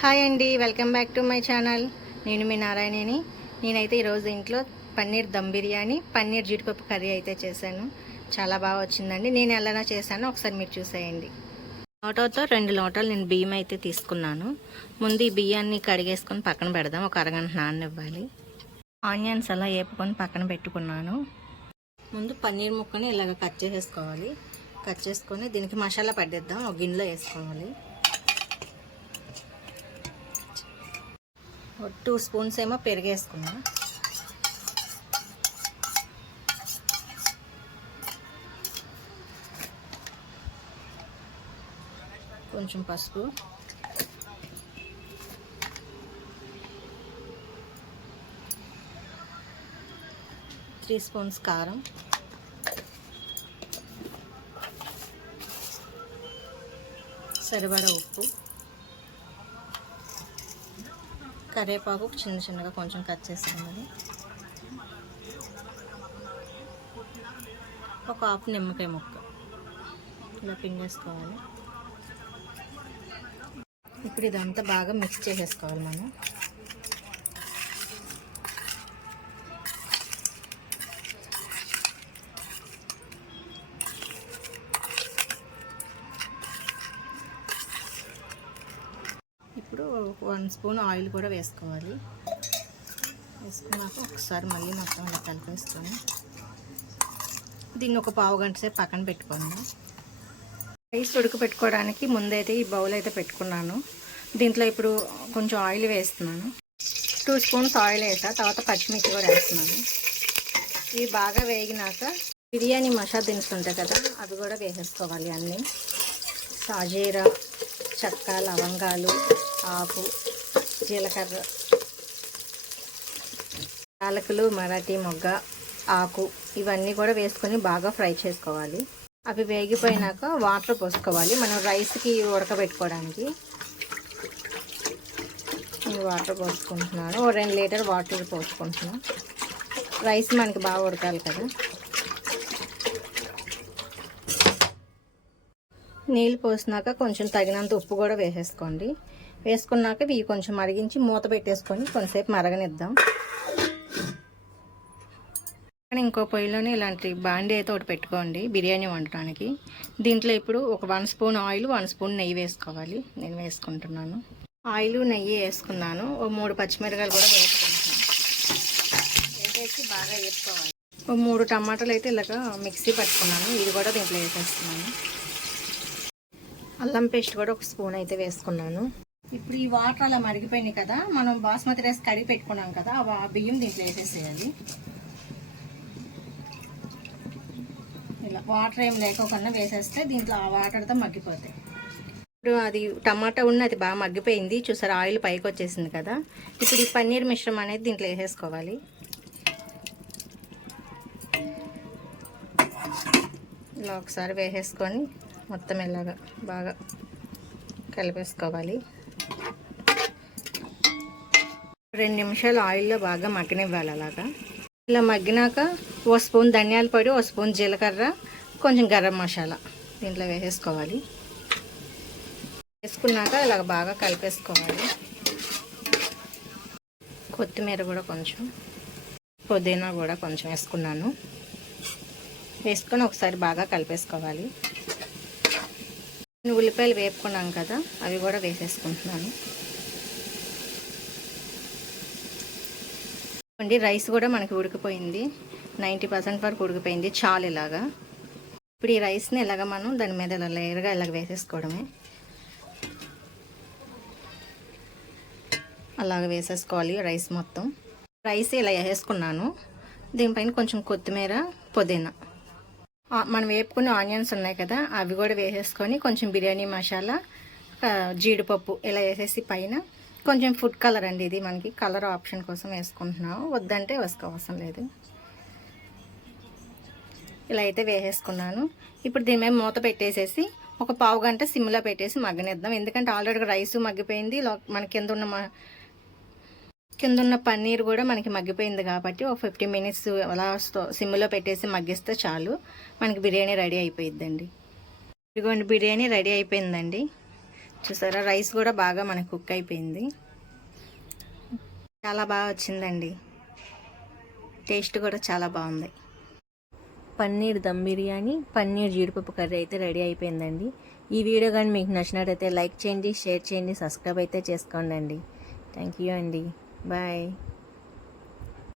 Hi అండి welcome back to my channel. నేను మీ నారాయణని. నేనైతే ఈరోజు ఇంట్లో పన్నీర్ దమ్ బిర్యానీ పన్నీర్ జీడిపప్పు కర్రీ అయితే చేశాను. చాలా బాగా వచ్చిందండి. నేను ఎలా చేశానో ఒకసారి మీరు చూసేయండి. లోటోతో రెండు లోటాలు నేను బియ్యం అయితే తీసుకున్నాను. ముందు ఈ బియ్యాన్ని కడిగేసుకొని పక్కన పెడదాం. ఒక అరగంట నాననివ్వాలి. ఆనియన్స్ అలా వేపుకొని పక్కన పెట్టుకున్నాను. ముందు పన్నీర్ ముక్కని ఇలాగ కట్ చేసేసుకోవాలి. కట్ చేసుకొని దీనికి మసాలా పడ్డేద్దాం ఒక గిన్నెలో వేసుకోవాలి. టూ స్పూన్స్ ఏమో పెరిగేసుకున్నా. కొంచెం పసుపు. త్రీ స్పూన్స్ కారం. సరిపడా ఉప్పు. కరివేపాకు చిన్న చిన్నగా కొంచెం కట్ చేసుకున్నది ఒక హాఫ్ నిమ్మకాయ ముక్క. ఇలా పిండేసుకోవాలి. ఇప్పుడు ఇదంతా బాగా మిక్స్ చేసేసుకోవాలి మనం. ఇప్పుడు వన్ స్పూన్ ఆయిల్ కూడా వేసుకోవాలి. వేసుకున్నాక ఒకసారి మళ్ళీ మొత్తం ఇలా కలిపేసుకొని దీన్ని ఒక పావు గంట సేపు పక్కన పెట్టుకోండి. రైస్ ఉడకపెట్టుకోవడానికి ముందైతే ఈ బౌల్ అయితే పెట్టుకున్నాను. దీంట్లో ఇప్పుడు కొంచెం ఆయిల్ వేస్తున్నాను. టూ స్పూన్స్ ఆయిల్ వేసా తర్వాత పచ్చిమిర్చి కూడా వేస్తున్నాను. ఇవి బాగా వేగినాక బిర్యానీ మసాలా దినుసులు ఉంటాయి కదా అవి కూడా వేసేసుకోవాలి అన్నీ. సాజీరా చెక్క లవంగాలు ఆకు జీలకర్ర యాలకులు మరాఠీ మొగ్గ ఆకు ఇవన్నీ కూడా వేసుకొని బాగా ఫ్రై చేసుకోవాలి. అవి వేగిపోయినాక వాటర్ పోసుకోవాలి. మనం రైస్కి ఉడకబెట్టుకోవడానికి వాటర్ పోసుకుంటున్నాను. ఓ రెండు లీటర్ వాటర్ పోసుకుంటున్నాను. రైస్ మనకి బాగా ఉడకాలి కదా. నీళ్ళు పోసినాక కొంచెం తగినంత ఉప్పు కూడా వేసేసుకోండి. వేసుకున్నాక ఇవి కొంచెం మరిగించి మూత పెట్టేసుకొని కొంతసేపు మరగనిద్దాం. కానీ ఇంకో పొయ్యిలోనే ఇలాంటి బాండీ అయితే ఒకటి పెట్టుకోండి బిర్యానీ వండటానికి. దీంట్లో ఇప్పుడు ఒక one spoon oil one spoon నెయ్యి వేసుకోవాలి. నేను వేసుకుంటున్నాను. ఆయిల్ నెయ్యి వేసుకున్నాను. ఓ మూడు పచ్చిమిరకాయలు కూడా వేసుకుంటున్నాను. వేసేసి బాగా వేసుకోవాలి ఓ మూడు టమాటాలు అయితే ఇలాగ మిక్సీ పట్టుకున్నాను. ఇది కూడా దీంట్లో వేసేస్తున్నాను. అల్లం పేస్ట్ కూడా ఒక స్పూన్ అయితే వేసుకున్నాను. ఇప్పుడు ఈ వాటర్ అలా మరిగిపోయినాయి కదా మనం బాస్మతి రైస్ కడిగి పెట్టుకున్నాం కదా ఆ బియ్యం దీంట్లో వేసేసేయాలి. ఇలా వాటర్ ఏం లేకోకుండా వేసేస్తే దీంట్లో ఆ వాటర్తో మగ్గిపోతాయి. ఇప్పుడు అది టమాటా ఉన్న అది బాగా మగ్గిపోయింది. చూసారు ఆయిల్ పైకి వచ్చేసింది కదా. ఇప్పుడు ఈ పన్నీర్ మిశ్రమం అనేది దీంట్లో వేసేసుకోవాలి. ఇలా ఒకసారి వేసేసుకొని మొత్తం ఇలాగా బాగా కలిపేసుకోవాలి. రెండు నిమిషాలు ఆయిల్లో బాగా మగ్గనివ్వాలి అలాగా. ఇలా మగ్గినాక ఓ స్పూన్ ధనియాల పొడి ఓ స్పూన్ జీలకర్ర కొంచెం గరం మసాలా దీంట్లో వేసేసుకోవాలి. వేసుకున్నాక ఇలా బాగా కలిపేసుకోవాలి. కొత్తిమీర కూడా కొంచెం పుదీనా కూడా కొంచెం వేసుకున్నాను. వేసుకొని ఒకసారి బాగా కలిపేసుకోవాలి. ఉల్లిపాయలు వేపుకున్నాం కదా అవి కూడా వేసేసుకుంటున్నాను. అండి రైస్ కూడా మనకి ఉడికిపోయింది. నైంటీ పర్సెంట్ వరకు ఉడికిపోయింది చాలు ఇలాగా. ఇప్పుడు ఈ రైస్ని ఇలాగ మనం దాని మీద ఇలా లేయర్గా ఇలాగ వేసేసుకోవడమే. అలాగ వేసేసుకోవాలి రైస్ మొత్తం. రైస్ ఇలా వేసేసుకున్నాను. దీనిపైన కొంచెం కొత్తిమీర పుదీనా. మనం వేపుకున్న ఆనియన్స్ ఉన్నాయి కదా అవి కూడా వేసేసుకొని కొంచెం బిర్యానీ మసాలా జీడిపప్పు ఇలా వేసేసి పైన. కొంచెం ఫుడ్ కలర్ అండి ఇది మనకి కలర్ ఆప్షన్ కోసం వేసుకుంటున్నాము వద్దంటే వేసుకోవసం లేదు. ఇలా అయితే వేసేసుకున్నాను. ఇప్పుడు దీని మీద మూత పెట్టేసేసి ఒక పావు గంట సిమ్లో పెట్టేసి మగ్గనిద్దాం. ఎందుకంటే ఆల్రెడీ రైస్ మగ్గిపోయింది మన కింద ఉన్న కింద ఉన్న పన్నీర్ కూడా మనకి మగ్గిపోయింది కాబట్టి ఒక ఫిఫ్టీ మినిట్స్ అలా సిమ్లో పెట్టేసి మగ్గిస్తే చాలు. మనకి బిర్యానీ రెడీ అయిపోయిద్దండి. ఇదిగోండి బిర్యానీ రెడీ అయిపోయిందండి. చూసారా రైస్ కూడా బాగా మనకు కుక్ అయిపోయింది. చాలా బాగా వచ్చిందండి. టేస్ట్ కూడా చాలా బాగుంది. పన్నీర్ దమ్ బిర్యానీ పన్నీర్ జీడిపప్పు కర్రీ అయితే రెడీ అయిపోయిందండి. ఈ వీడియో కానీ మీకు నచ్చినట్టయితే లైక్ చేయండి షేర్ చేయండి సబ్స్క్రైబ్ అయితే చేసుకోండి థ్యాంక్ యూ అండి. Bye.